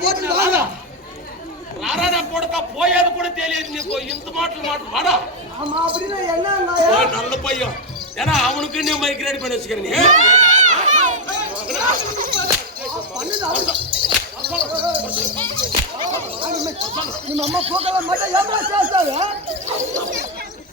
పోటీ రారాదా కొడుక పోయేది కూడా తెలియదు నీకు ఇంత మాటలు మాటలు వాడా నల్ల పయ్యం ஏன்னா அவனுக்கு நீ மைக்ரேட் பண்ணி வச்சுக்கிற நீ நம்ம போகல மாட்டா ஏமா చేస్తావా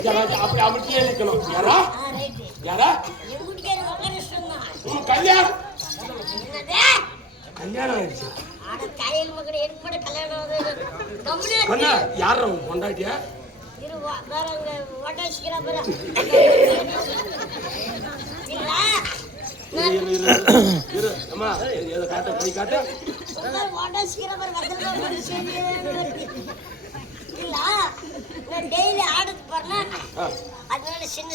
அப்படி அப்படியே நிக்கணும் யாரா? யாரா? உன் கல்யாணம். கல்யாணம் ஆயிடுச்சு? யார் கொண்டாட்டியா காட்ட காட்ட. டெய்லி ஆடுக்கு போறேன் ஆ, அதனால சின்ன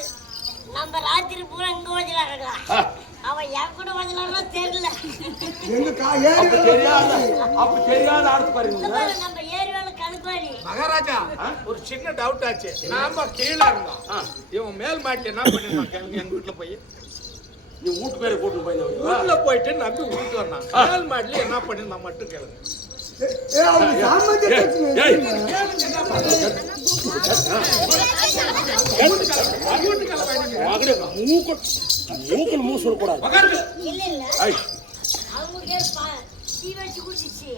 நம்ம ராத்திரி பூரா இங்க வஜலாடுறான் ஆ. அவன் என் கூட வஜலாடுறா தெரியல. அப்ப ஏறி தெரியாத அப்ப தெரியாத ஆடுத்து இந்த பாருங்க பாரு, நம்ம ஏரியால கணுப்பாடி மகாராஜா ஒரு சின்ன டவுட் ஆச்சு. நாம கீழே இருந்தோம். இவன் மேல் மாட்டி என்ன பண்ணிருந்தான்? கிளம்பி எங்க வீட்டுல போய். நீ வீட்டு பேரை கூட்டு போயிருந்தவங்க வீட்டுல போயிட்டு நம்பி வந்தான். ஆ. மேல் மாட்டில என்ன பண்ணிருந்தான் மட்டும் கேளுங்க. ஏ அவங்க சாமர்த்தியம் ஏய், பேசுங்க. ஏய். மகனே மூக்கு மூக்கு மூசு கூடாது இல்ல இல்ல ஐய் அவங்களுக்கே பா- டீ வச்சு குடிச்சிச்சு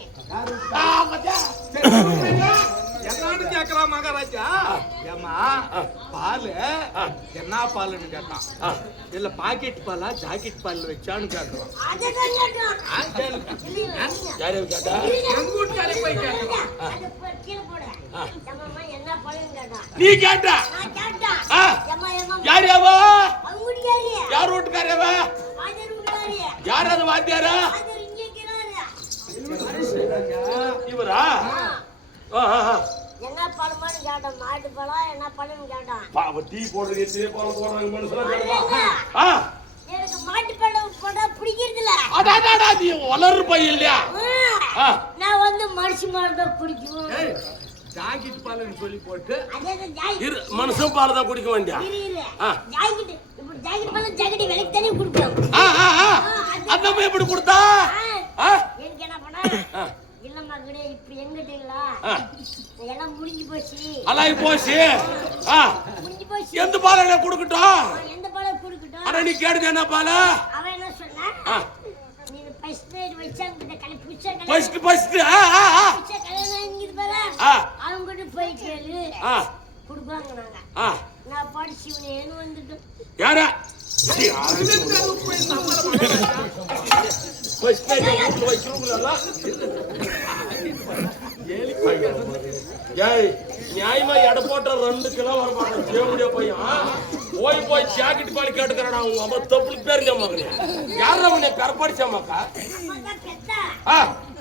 கேக்குறான் மகாராஜா. ஏமா பாலு என்ன பாலுன்னு கேட்டான். இல்ல பாக்கெட் பாலா ஜாக்கெட் பால் வச்சான்னு கேக்குறான். யாரையும் கேட்டா? எங்க வீட்டுக்காரே போய் கேக்குறான். நீ கேட்டா? யார் யாவா. யார் வீட்டுக்காரவா. யார் அது வாத்தியாரா. இவரா ஆ, ஆ, ஆ. என்ன பழமான்னு கேட்டான். மாட்டு பழம் என்ன பழம் கேட்டான். பாவ டீ போடுறது டீ போடுறாங்க மனுஷன் எனக்கு மாட்டு பழம் போட்டா பிடிக்கிறது இல்ல அடாடாடா நீ வளரு இல்லையா? ஆ. நான் வந்து தான் பிடிக்கும் ஜாக்கெட் பாலுன்னு சொல்லி போட்டு இரு மனுஷன் பால் தான் குடிக்க வேண்டியா. ஜாக்கெட் இப்படி ஜாக்கெட் பண்ண ஜாக்கெட் விலைக்கு தனி கொடுப்போம். அந்த எப்படி கொடுத்தா? ஆ? எனக்கு என்ன பண்ண ஆ. இல்லம்மா கூட இப்படி எங்கிட்டீங்களா ஆ. எல்லாம் முடிஞ்சு போச்சு அலாய் போச்சு. ஆ. முடிஞ்சு போச்சு. எந்த பால் என்ன கொடுக்கட்டும்? அட நீ கேடுது என்ன பால்? அவன் என்ன சொன்னா? ஆ. நீ ஃபர்ஸ்ட் ஃபர்ஸ்ட் ஆ ஆ ஆ. அவங்க போய் கேளு. ஆ. கொடுப்பாங்க நாங்க. ஆ. நான் படிச்சு இவனேன்னு வந்துட்டு யாரா? ஃபர்ஸ்ட் வீட்டுல வைக்கிறவங்களெல்லாம் ஏய் நியாயமா எடை போட்ட ரெண்டு கிலோ வர மாட்டேன் தேவனுடைய பையன் போய் போய் ஜாக்கெட் பாலி கேட்டுக்கிறாடா உங்க அம்மா தப்புக்கு பேருங்க மகனே? யாரா உன்னை பெறப்படிச்சாமாக்கா ஆ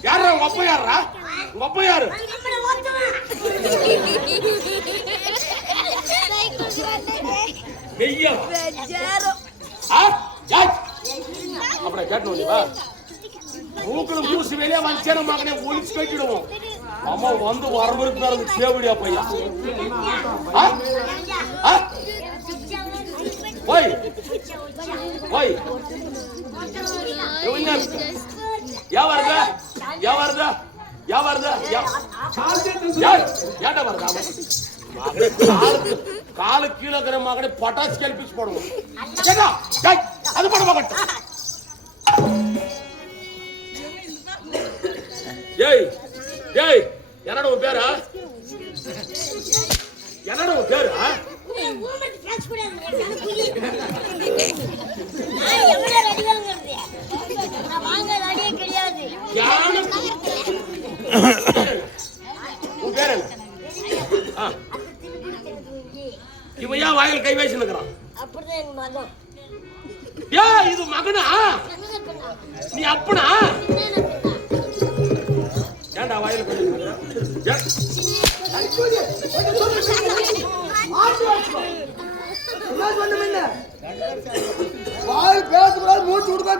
யாரா உங்க அப்பா யாரா உங்க அப்பா யாரு அவங்க நெய்யா? ஆ ஜாக் அப்படியே கேட்டணும் வா. மூக்குல மூசி வெளியே வந்துச்சேன மகனே ஒழிச்சு கட்டிடுவோம் அம்மா வந்து வரவருக்கு பாருங்க சேவடியா பையன் ஆ? ஆ? ஓய் ஓய் இவங்க ஏன் வருது? ஏ வருது? ஏ வருது? ஏன் ஏய், வருது? அவன்? காலு கீழே இருக்கிற மகனை பட்டாசு கேள்விச்சு போடுவோம். அது போட மாட்டேன் ஏய் ஏய். என்னடா உன் பேரா? என்னடா உன் பேரா? உன் பேர் என்ன? இவன் ஏன் வாயில் கை வச்சுன்னுக்குறான் அப்படிதான் ஏ இது மகனா? நீ அப்பனா? ஏன்டா வாயில. கொஞ்சம்